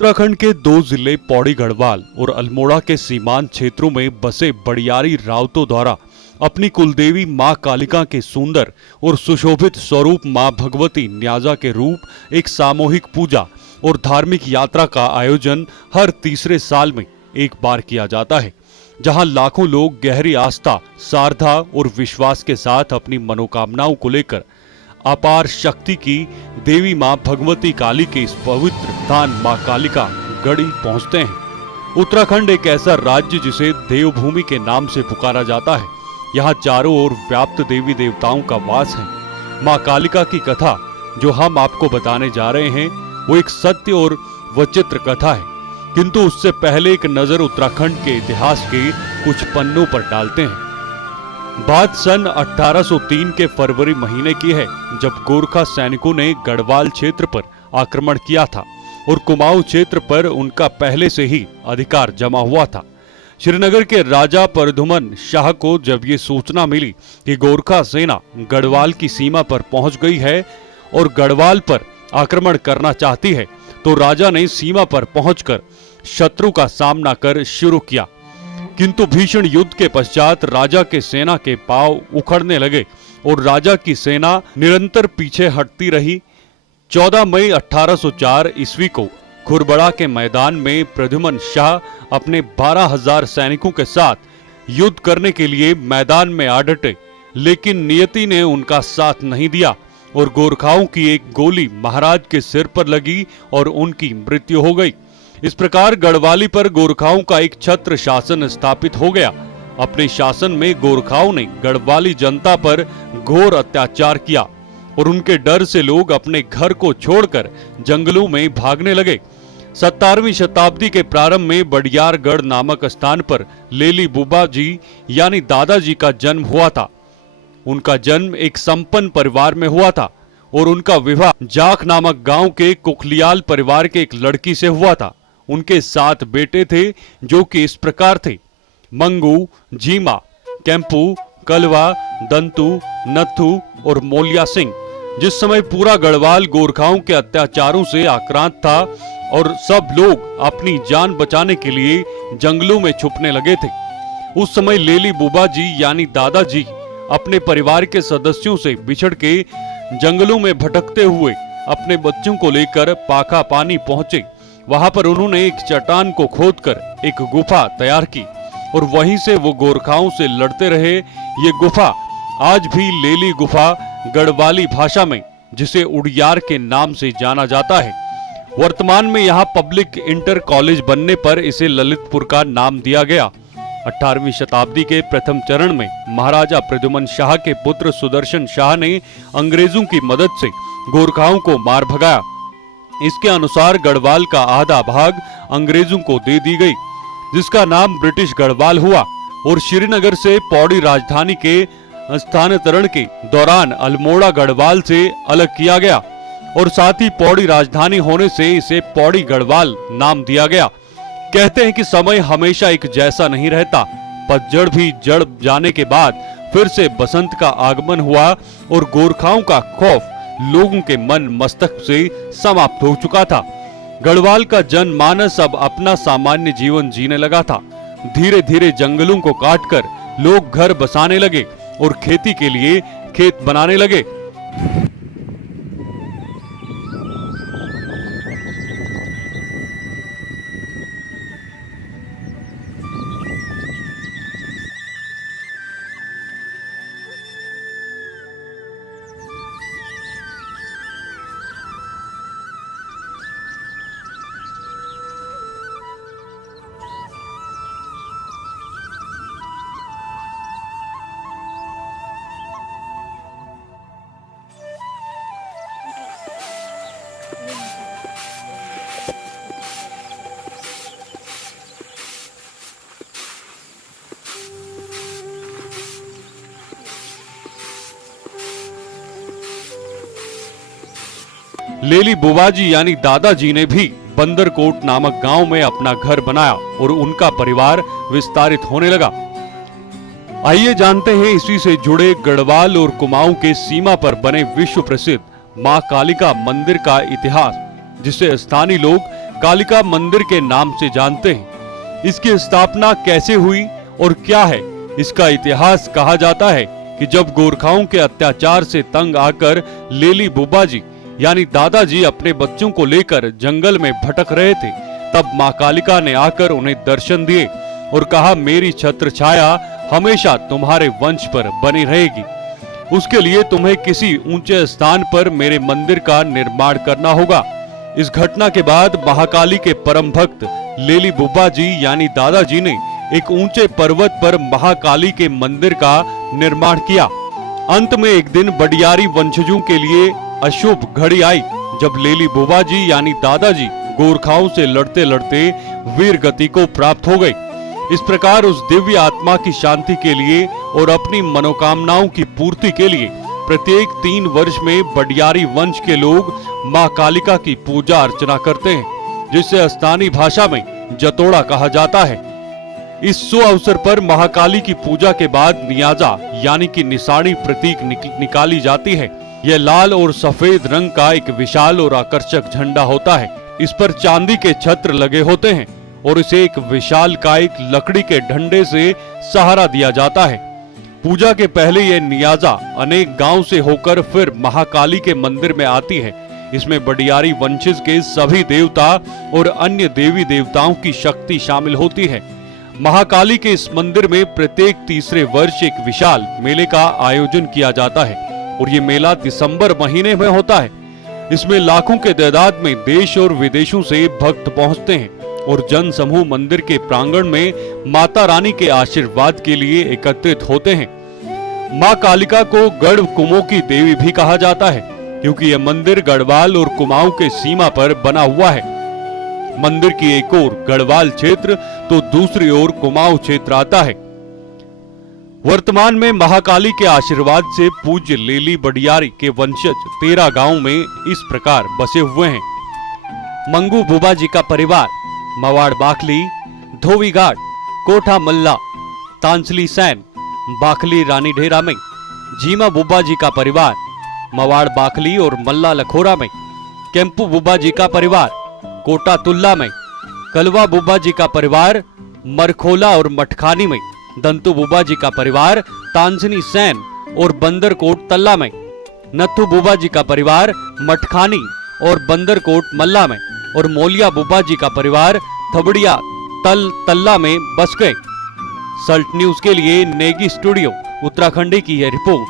उत्तराखंड के दो जिले पौड़ी गढ़वाल और अल्मोड़ा के सीमांत क्षेत्रों में बसे बड़ियारी रावतों द्वारा अपनी कुलदेवी मां कालिका के सुंदर और सुशोभित स्वरूप मां भगवती न्याजा के रूप एक सामूहिक पूजा और धार्मिक यात्रा का आयोजन हर तीसरे साल में एक बार किया जाता है, जहां लाखों लोग गहरी आस्था, श्रद्धा और विश्वास के साथ अपनी मनोकामनाओं को लेकर अपार शक्ति की देवी मां भगवती काली के इस पवित्र स्थान मां कालिका गढ़ी पहुंचते हैं। उत्तराखंड एक ऐसा राज्य जिसे देवभूमि के नाम से पुकारा जाता है। यहाँ चारों ओर व्याप्त देवी देवताओं का वास है। मां कालिका की कथा जो हम आपको बताने जा रहे हैं वो एक सत्य और वचित्र कथा है, किंतु उससे पहले एक नजर उत्तराखंड के इतिहास के कुछ पन्नों पर डालते हैं। बात सन 1803 के फरवरी महीने की है, जब गोरखा सैनिकों ने गढ़वाल क्षेत्र पर आक्रमण किया था और कुमाऊं क्षेत्र पर उनका पहले से ही अधिकार जमा हुआ था। श्रीनगर के राजा प्रद्युमन शाह को जब ये सूचना मिली कि गोरखा सेना गढ़वाल की सीमा पर पहुंच गई है और गढ़वाल पर आक्रमण करना चाहती है, तो राजा ने सीमा पर पहुंचकर शत्रु का सामना कर शुरू किया। किंतु भीषण युद्ध के पश्चात राजा के सेना के पांव उखड़ने लगे और राजा की सेना निरंतर पीछे हटती रही। 14 मई 1804 ईस्वी को खुरबड़ा के मैदान में प्रद्युमन शाह अपने 12,000 सैनिकों के साथ युद्ध करने के लिए मैदान में आ डटे, लेकिन नियति ने उनका साथ नहीं दिया और गोरखाओं की एक गोली महाराज के सिर पर लगी और उनकी मृत्यु हो गई। इस प्रकार गढ़वाली पर गोरखाओं का एक छत्र शासन स्थापित हो गया। अपने शासन में गोरखाओं ने गढ़वाली जनता पर घोर अत्याचार किया और उनके डर से लोग अपने घर को छोड़कर जंगलों में भागने लगे। 17वीं शताब्दी के प्रारंभ में बड़ियारगढ़ नामक स्थान पर लेली बुबा जी यानी दादाजी का जन्म हुआ था। उनका जन्म एक संपन्न परिवार में हुआ था और उनका विवाह जाख नामक गांव के कुखलियाल परिवार के एक लड़की से हुआ था। उनके 7 बेटे थे जो कि इस प्रकार थे: मंगू, जीमा, कैंपू, कलवा, दंतू, नथु और मोलिया सिंह। जिस समय पूरा गढ़वाल गोरखाओं के अत्याचारों से आक्रांत था और सब लोग अपनी जान बचाने के लिए जंगलों में छुपने लगे थे, उस समय लेली बुबा जी यानी दादाजी अपने परिवार के सदस्यों से बिछड़ के जंगलों में भटकते हुए अपने बच्चों को लेकर पाखा पानी पहुंचे। वहां पर उन्होंने एक चट्टान को खोदकर एक गुफा तैयार की और वहीं से वो गोरखाओं से लड़ते रहे। ये गुफा आज भी लेली गुफा गढ़वाली भाषा में, जिसे उड़ियार के नाम से जाना जाता है। वर्तमान में यहाँ पब्लिक इंटर कॉलेज बनने पर इसे ललितपुर का नाम दिया गया। 18वीं शताब्दी के प्रथम चरण में महाराजा प्रद्युमन शाह के पुत्र सुदर्शन शाह ने अंग्रेजों की मदद से गोरखाओं को मार भगाया। इसके अनुसार गढ़वाल का आधा भाग अंग्रेजों को दे दी गई, जिसका नाम ब्रिटिश गढ़वाल हुआ और श्रीनगर से पौड़ी राजधानी के स्थानांतरण के दौरान अल्मोड़ा गढ़वाल से अलग किया गया और साथ ही पौड़ी राजधानी होने से इसे पौड़ी गढ़वाल नाम दिया गया। कहते हैं कि समय हमेशा एक जैसा नहीं रहता। पतझड़ भी जड़ जाने के बाद फिर से बसंत का आगमन हुआ और गोरखाओं का खौफ लोगों के मन मस्तक से समाप्त हो चुका था। गढ़वाल का जनमानस अब अपना सामान्य जीवन जीने लगा था। धीरे धीरे जंगलों को काटकर लोग घर बसाने लगे और खेती के लिए खेत बनाने लगे। लेली बुबाजी यानी दादाजी ने भी बंदरकोट नामक गांव में अपना घर बनाया और उनका परिवार विस्तारित होने लगा। आइए जानते हैं इसी से जुड़े गढ़वाल और कुमाऊं के सीमा पर बने विश्व प्रसिद्ध मां कालिका मंदिर का इतिहास, जिसे स्थानीय लोग कालिका मंदिर के नाम से जानते हैं। इसकी स्थापना कैसे हुई और क्या है इसका इतिहास? कहा जाता है कि जब गोरखाओं के अत्याचार से तंग आकर लेली बुबा जी यानी दादाजी अपने बच्चों को लेकर जंगल में भटक रहे थे, तब मां कालिका ने आकर उन्हें दर्शन दिए और कहा, मेरी छत्र छाया हमेशा तुम्हारे वंश पर बनी रहेगी। उसके लिए तुम्हें किसी ऊंचे स्थान पर मेरे मंदिर का निर्माण करना होगा। इस घटना के बाद महाकाली के परम भक्त लेली बुबा जी यानी दादाजी ने एक ऊंचे पर्वत पर महाकाली के मंदिर का निर्माण किया। अंत में एक दिन बडियारी वंशजों के लिए अशुभ घड़ी आई, जब लेली बुबा जी यानी दादाजी गोरखाओं से लड़ते लड़ते वीर गति को प्राप्त हो गए। इस प्रकार उस दिव्य आत्मा की शांति के लिए और अपनी मनोकामनाओं की पूर्ति के लिए प्रत्येक 3 वर्ष में बडियारी वंश के लोग मां कालिका की पूजा अर्चना करते हैं, जिसे स्थानीय भाषा में जतोड़ा कहा जाता है। इस शुभ अवसर पर महाकाली की पूजा के बाद नियाजा यानी कि निशानी प्रतीक निकाली जाती है। यह लाल और सफेद रंग का एक विशाल और आकर्षक झंडा होता है। इस पर चांदी के छत्र लगे होते हैं और इसे एक विशाल कायिक लकड़ी के डंडे से सहारा दिया जाता है। पूजा के पहले यह नियाजा अनेक गांव से होकर फिर महाकाली के मंदिर में आती है। इसमें बडियारी वंशज के सभी देवता और अन्य देवी देवताओं की शक्ति शामिल होती है। महाकाली के इस मंदिर में प्रत्येक तीसरे वर्ष एक विशाल मेले का आयोजन किया जाता है और ये मेला दिसंबर महीने में होता है। इसमें लाखों के तादाद में देश और विदेशों से भक्त पहुंचते हैं और जन समूह मंदिर के प्रांगण में माता रानी के आशीर्वाद के लिए एकत्रित होते हैं। मां कालिका को गढ़ कुमों की देवी भी कहा जाता है, क्योंकि यह मंदिर गढ़वाल और कुमाऊं के सीमा पर बना हुआ है। मंदिर की एक ओर गढ़वाल क्षेत्र तो दूसरी ओर कुमाऊं क्षेत्र आता है। वर्तमान में महाकाली के आशीर्वाद से पूज्य लेली बडियारी के वंशज 13 गांव में इस प्रकार बसे हुए हैं। मंगू बुबा जी का परिवार मवाड़ बाखली, धोवी घाट, कोठा मल्ला, तांसली सैन, बाखली रानी ढेरा में। जीमा बुबा जी का परिवार मवाड़ बाखली और मल्ला लखोरा में। केम्पू बुबा जी का परिवार कोटा तुल्ला में। कलवा बुबा जी का परिवार मरखोला और मटखानी में। दंतु बुबा जी का परिवार तांसनी सैन और बंदरकोट तल्ला में। नथु बुबा जी का परिवार मटखानी और बंदरकोट मल्ला में। और मोलिया बुबा जी का परिवार थबड़िया तल्ला में बस गए। सल्ट न्यूज के लिए नेगी स्टूडियो उत्तराखंड की यह रिपोर्ट।